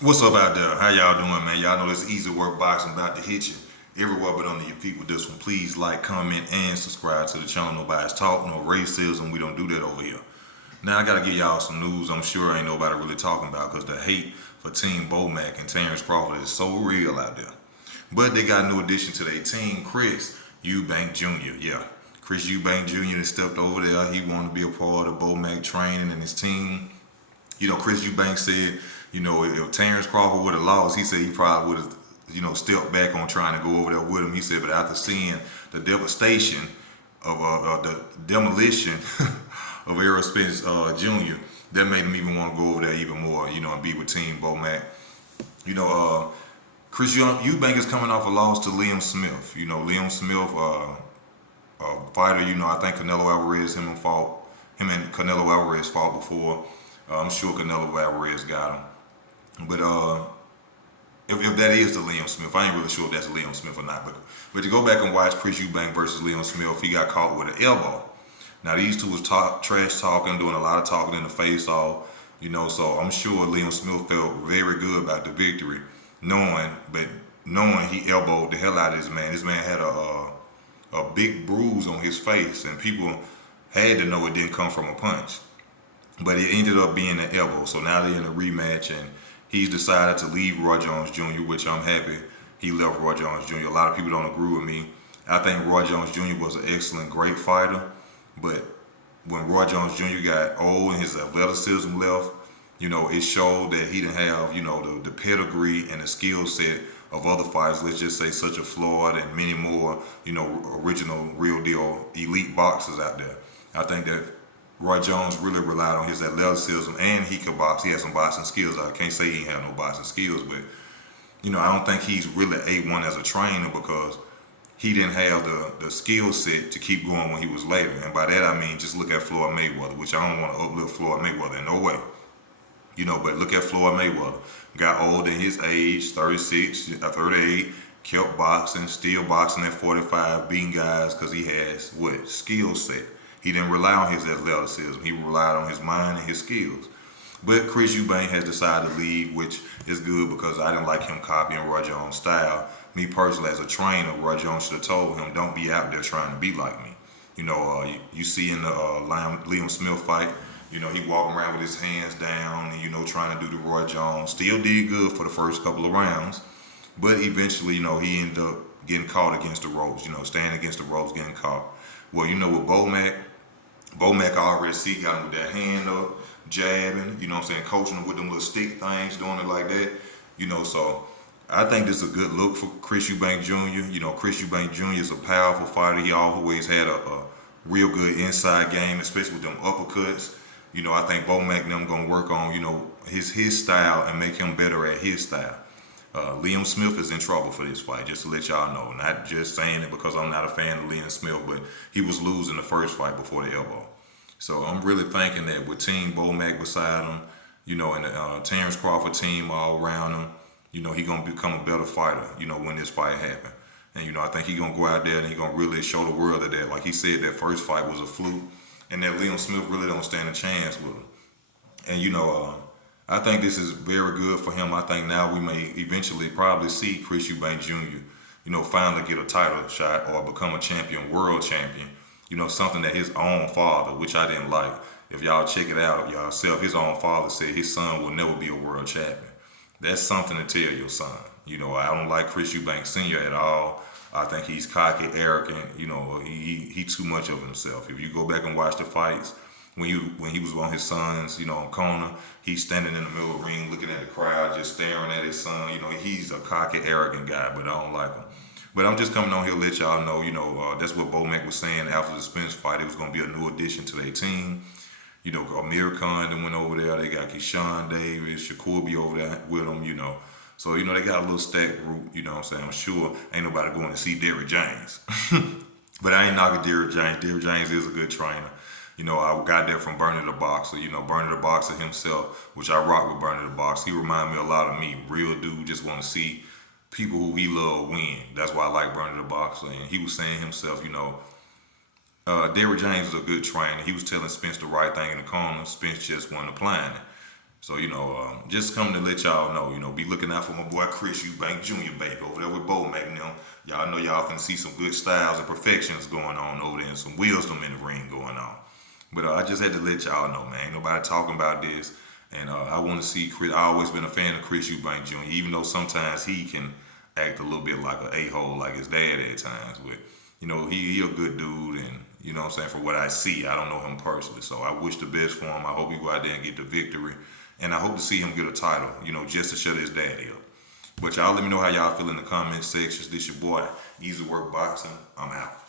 What's up out there? How y'all doing, man? Y'all know this easy work boxing about to hit you everywhere but under your feet with this one. Please like, comment, and subscribe to the channel. Nobody's talking, no racism. We don't do that over here. Now I gotta give y'all some news I'm sure ain't nobody really talking about because the hate for Team Bomac and Terrence Crawford is so real out there. But they got a new addition to their team, Chris Eubank Jr. Yeah, Chris Eubank Jr. has stepped over there. He wanted to be a part of Bomac training and his team. Chris Eubank said, if Terrence Crawford would have lost, he said he probably would have, stepped back on trying to go over there with him. He said, but after seeing the devastation of the demolition of Errol Spence Jr., that made him even want to go over there even more, and be with Team Bomac. You know, Chris Eubank is coming off a loss to Liam Smith. Liam Smith, fighter. I think Canelo Alvarez, him and Canelo Alvarez fought before. I'm sure Canelo Alvarez got him. But if that is the Liam Smith, I ain't really sure if that's Liam Smith or not. But to go back and watch Chris Eubank versus Liam Smith, he got caught with an elbow. Now these two was trash talking, doing a lot of talking in the face off. So I'm sure Liam Smith felt very good about the victory, knowing he elbowed the hell out of this man. This man had a big bruise on his face, and people had to know it didn't come from a punch. But it ended up being an elbow. So now they're in a rematch, and he's decided to leave Roy Jones Jr., which I'm happy he left Roy Jones Jr. A lot of people don't agree with me. I think Roy Jones Jr. was an excellent, great fighter, but when Roy Jones Jr. got old and his athleticism left, it showed that he didn't have, the pedigree and the skill set of other fighters. Let's just say such a Floyd and many more, original, real deal, elite boxers out there. I think that Roy Jones really relied on his athleticism, and he could box. He had some boxing skills. I can't say he had no boxing skills, but I don't think he's really A1 as a trainer because he didn't have the skill set to keep going when he was later. And by that I mean just look at Floyd Mayweather, which I don't want to uplift Floyd Mayweather in no way. But look at Floyd Mayweather. Got old in his age, 36, 38, kept boxing, still boxing at 45, beating guys because he has what? Skill set. He didn't rely on his athleticism. He relied on his mind and his skills. But Chris Eubank has decided to leave, which is good because I didn't like him copying Roy Jones' style. Me personally, as a trainer, Roy Jones should have told him, don't be out there trying to be like me. You see in the Liam Smith fight, he walking around with his hands down and, trying to do the Roy Jones. Still did good for the first couple of rounds. But eventually, he ended up getting caught against the ropes, standing against the ropes, getting caught. Well, with Bomac I already see got him with that hand up, jabbing, coaching him with them little stick things, doing it like that, so I think this is a good look for Chris Eubank Jr. Chris Eubank Jr. is a powerful fighter. He always had a real good inside game, especially with them uppercuts. I think Bomac and them gonna work on, his style and make him better at his style. Liam Smith is in trouble for this fight, just to let y'all know. Not just saying it because I'm not a fan of Liam Smith, but he was losing the first fight before the elbow. So I'm really thinking that with Team Bomac beside him, and the Terrence Crawford team all around him, he gonna become a better fighter, when this fight happen. And I think he gonna go out there and he gonna really show the world that, like he said, that first fight was a fluke, and that Liam Smith really don't stand a chance with him. And I think this is very good for him. I think now we may eventually probably see Chris Eubank Jr., finally get a title shot or become a champion, world champion. Something that his own father, which I didn't like. If y'all check it out yourself, his own father said his son will never be a world champion. That's something to tell your son. I don't like Chris Eubank Sr. at all. I think he's cocky, arrogant. He too much of himself. If you go back and watch the fights, when he was on his son's, corner, he's standing in the middle of the ring looking at the crowd, just staring at his son. He's a cocky, arrogant guy, but I don't like him. But I'm just coming on here to let y'all know, that's what Bomac was saying after the Spence fight. It was going to be a new addition to their team. Amir Khan that went over there. They got Keyshawn Davis, Shakur be over there with them, So, they got a little stacked group, what I'm saying? I'm sure ain't nobody going to see Derrick James. But I ain't knocking Derrick James. Derrick James is a good trainer. I got that from Bernie the Boxer. Bernie the Boxer himself, which I rock with Bernie the Boxer. He remind me a lot of me. Real dude, just want to see people who he love win. That's why I like Bernie the Boxer. And he was saying himself, Derrick James is a good trainer. He was telling Spence the right thing in the corner. Spence just wasn't applying it. So, just coming to let y'all know, be looking out for my boy Chris Eubank Jr., baby, over there with Bomac now. Y'all know y'all finna see some good styles and perfections going on over there and some wisdom in the ring going on. But I just had to let y'all know, man. Ain't nobody talking about this. And I want to see Chris. I always been a fan of Chris Eubank Jr., even though sometimes he can act a little bit like an a-hole like his dad at times. But, he a good dude. And, you know what I'm saying, for what I see, I don't know him personally. So I wish the best for him. I hope he go out there and get the victory. And I hope to see him get a title, just to shut his daddy up. But y'all let me know how y'all feel in the comment sections. This your boy, Easy Work Boxing. I'm out.